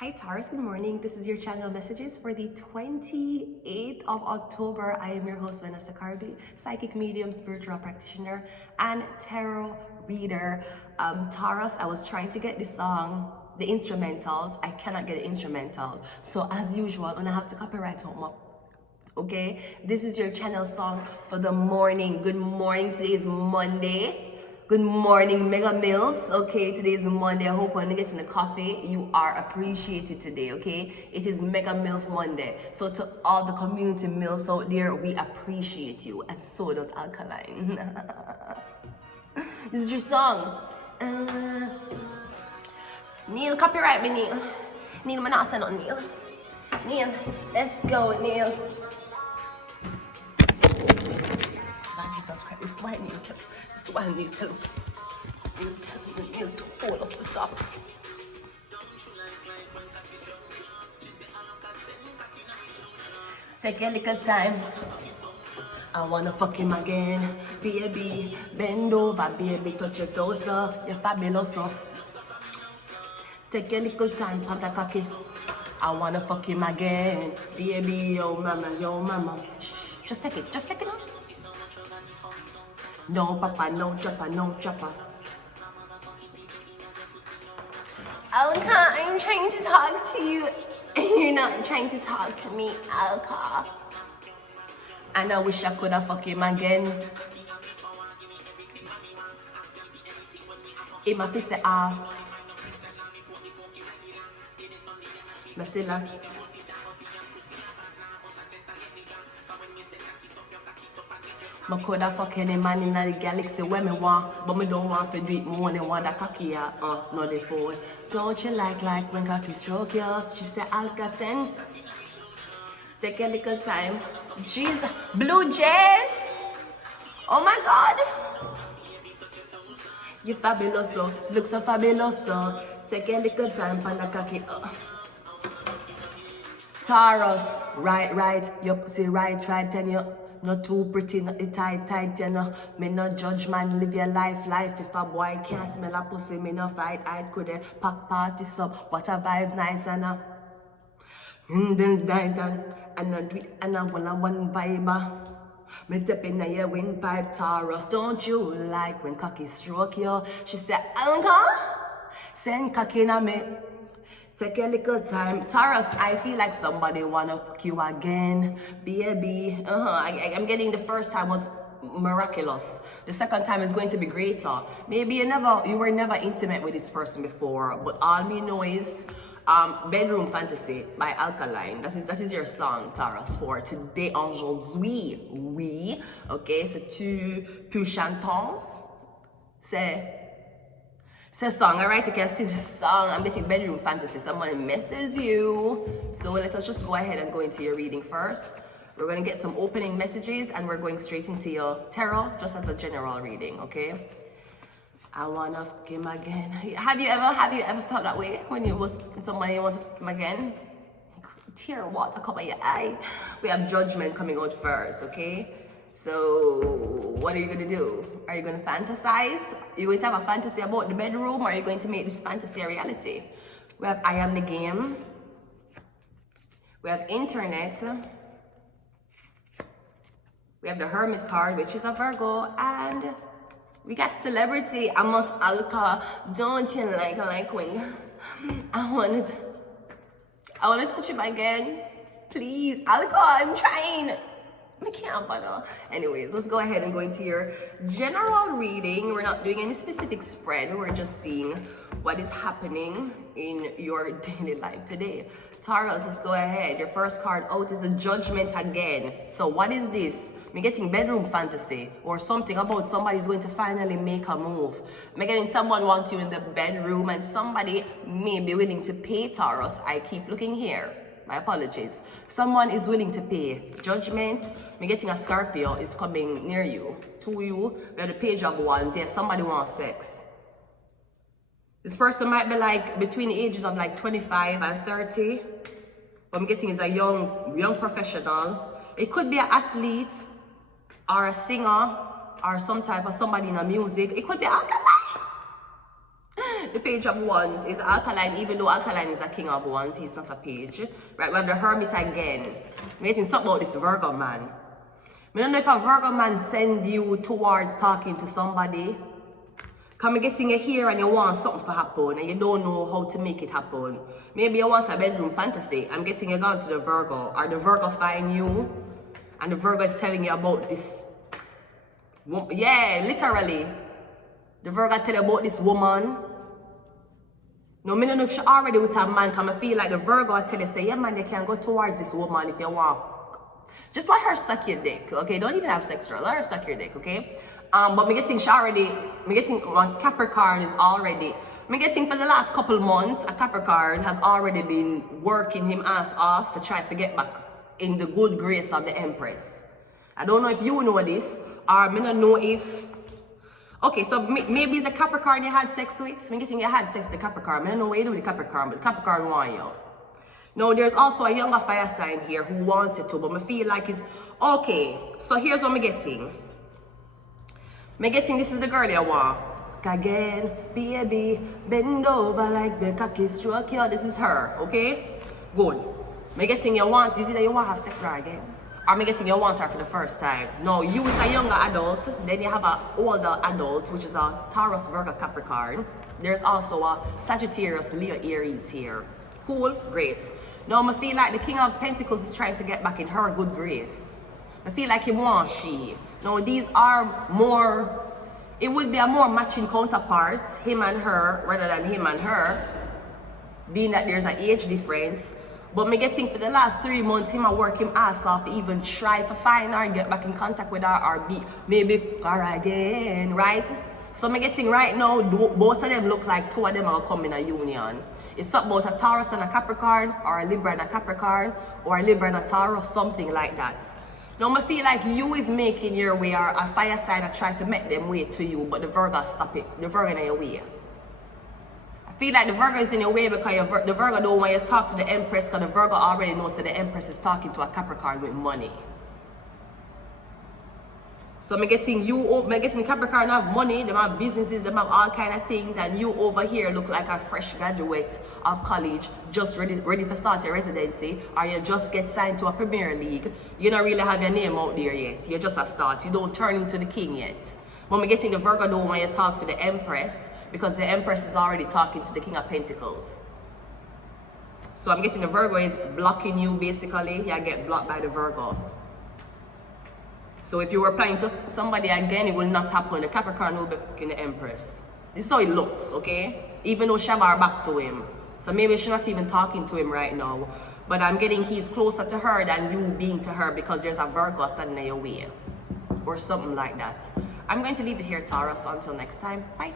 Hi Taurus, good morning. This is your channel messages for the 28th of October. I am your host Vanessa Carby, psychic medium, spiritual practitioner, and tarot reader. Taurus, I was trying to get the song, the instrumentals. I cannot get the instrumental. So as usual, I'm gonna have to copyright home up. Okay, this is your channel song for the morning. Good morning, today is Monday. Good morning, Mega Milfs. Okay, today is Monday. I hope when you get in the coffee, you are appreciated today, okay? It is Mega Milf Monday. So to all the community milfs out there, we appreciate you. And so does Alkaline. This is your song. Neil, copyright me, Neil. Neil, I'm not saying on Neil. Neil, let's go, Neil. Jesus Christ, this is why I need to, this is why I need to tell us. Need to hold us to stop. Take a little time. I wanna fuck him again. Baby, bend over, baby, touch your toes, you're fabulous. Take a little time, pop that cocky. I wanna fuck him again. Baby, yo mama, yo mama. Just take it now. No papa, no chopper, no chopper. Alka, I'm trying to talk to you. You're not trying to talk to me, Alka. And I wish I could have fucked him again. He must have said, Masila. I could have fuck any man in the galaxy where me want, but me don't want to do it more than one that cocky no they phone. Don't you like when cocky stroke you? She said Alka-sen. Take a little time. Jeez, Blue Jays. Oh my God. You fabulous, look so fabulous. Take a little time, panda cocky. Taurus, right, you see right, and you. Not too pretty, not tight, you know. Me no judge man, live your life. If a boy can't smell a pussy, me no fight. I could pack party up, what a vibe nice and and I do it and I wanna one vibe. Me step in your windpipe, Taurus. Don't you like when cocky stroke you? She said, Anka, send cocky na me. Take a little time. Taurus, I feel like somebody wanna fuck you again. Baby. I'm getting the first time was miraculous. The second time is going to be greater. Maybe you were never intimate with this person before, but all me know is Bedroom Fantasy by Alkaline. That is your song, Taurus, for today aujourd'hui. Oui. Okay, so tu peux chanter. C'est song, alright? You can see the song. I'm getting Bedroom Fantasy. Someone misses you. So let us just go ahead and go into your reading first. We're going to get some opening messages and we're going straight into your tarot, just as a general reading, okay? I wanna fuck him again. Have you ever felt that way when somebody wants to fuck him again? Tear water come out your eye. We have judgment coming out first, okay? So, what are you gonna do? Are you gonna fantasize? Are you going to have a fantasy about the bedroom, or are you going to make this fantasy a reality? We have I Am the Game. We have Internet. We have the Hermit card, which is a Virgo, and we got Celebrity. Amos Alka. Don't you like when I wanna touch him again? Please, Alka, I'm trying. I can't bother. Anyways, let's go ahead and go into your general reading. We're not doing any specific spread. We're just seeing what is happening in your daily life today. Taurus, let's go ahead. Your first card out is a Judgment again. So what is this? I'm getting Bedroom Fantasy or something about somebody's going to finally make a move. I'm getting someone wants you in the bedroom and somebody may be willing to pay, Taurus. I keep looking here. My apologies. Someone is willing to pay. Judgment. I'm getting a Scorpio is coming near you. To you. We have the Page of Wands. Yes, somebody wants sex. This person might be like between the ages of like 25 and 30. What I'm getting is a young professional. It could be an athlete or a singer or some type of somebody in a music. It could be Alkaline. The Page of Wands is alkaline, even though alkaline is a king of wands, he's not a page. Right, we have the Hermit again. I'm getting something about this Virgo man. I don't know if a Virgo man send you towards talking to somebody. Come getting you here and you want something to happen and you don't know how to make it happen. Maybe you want a bedroom fantasy. I'm getting you gone to the Virgo. Or the Virgo find you and the Virgo is telling you about this. Yeah, literally. The Virgo tell you about this woman. No, I don't know if she already with a man. Come I feel like the Virgo will tell you, say, yeah man, you can go towards this woman if you want. Just let her suck your dick, okay? Don't even have sex with her. Let her suck your dick, okay? But me getting she already, me getting one Capricorn is already, me getting for the last couple months, a Capricorn has already been working him ass off to try to get back in the good grace of the Empress. I don't know if you know this, or me don't know if, okay, so maybe it's a Capricorn you had sex with. Me getting you had sex with the Capricorn. I don't know what you do with the Capricorn, but the Capricorn want you. Now, there's also a younger fire sign here who wants it to, but I feel like it's, okay, so here's what I'm getting. I'm getting, this is the girl you want. Again, baby, bend over like the cocky stroke you. This is her, okay? Good. I'm getting you want, is it that you want to have sex with her again? Or I'm getting you want her for the first time? No, you is a younger adult, then you have an older adult, which is a Taurus, Virgo, Capricorn. There's also a Sagittarius, Leo, Aries here. Cool, great. Now I feel like the King of Pentacles is trying to get back in her good grace. I feel like he wants she. Now these are more, it would be a more matching counterpart, him and her, rather than him and her, being that there's an age difference. But me getting for the last 3 months, him a work him ass off, even try to find her, get back in contact with her, or be, maybe her again, right? So me getting right now, both of them look like two of them are coming in a union. It's something about a Taurus and a Capricorn, or a Libra and a Capricorn, or a Libra and a Taurus, something like that. Now I feel like you is making your way, or a fire sign that try to make them wait to you, but the Virgo stop it. The Virgo in your way. I feel like the Virgo is in your way because the Virgo don't want you to talk to the Empress, because the Virgo already knows that the Empress is talking to a Capricorn with money. So I'm getting you, I'm getting Capricorn have money, they have businesses, they have all kind of things, and you over here look like a fresh graduate of college, just ready to start your residency, or you just get signed to a Premier League. You don't really have your name out there yet. You're just a start. You don't turn into the king yet. When we're getting the Virgo don't want you to talk to the Empress, because the Empress is already talking to the King of Pentacles. So I'm getting the Virgo is blocking you basically. You get blocked by the Virgo. So if you were applying to somebody again, it will not happen. The Capricorn will be in the Empress. This is how it looks, okay? Even though Shabar back to him. So maybe she's not even talking to him right now. But I'm getting he's closer to her than you being to her, because there's a Virgo standing in your way. Or something like that. I'm going to leave it here, Taurus. Until next time. Bye.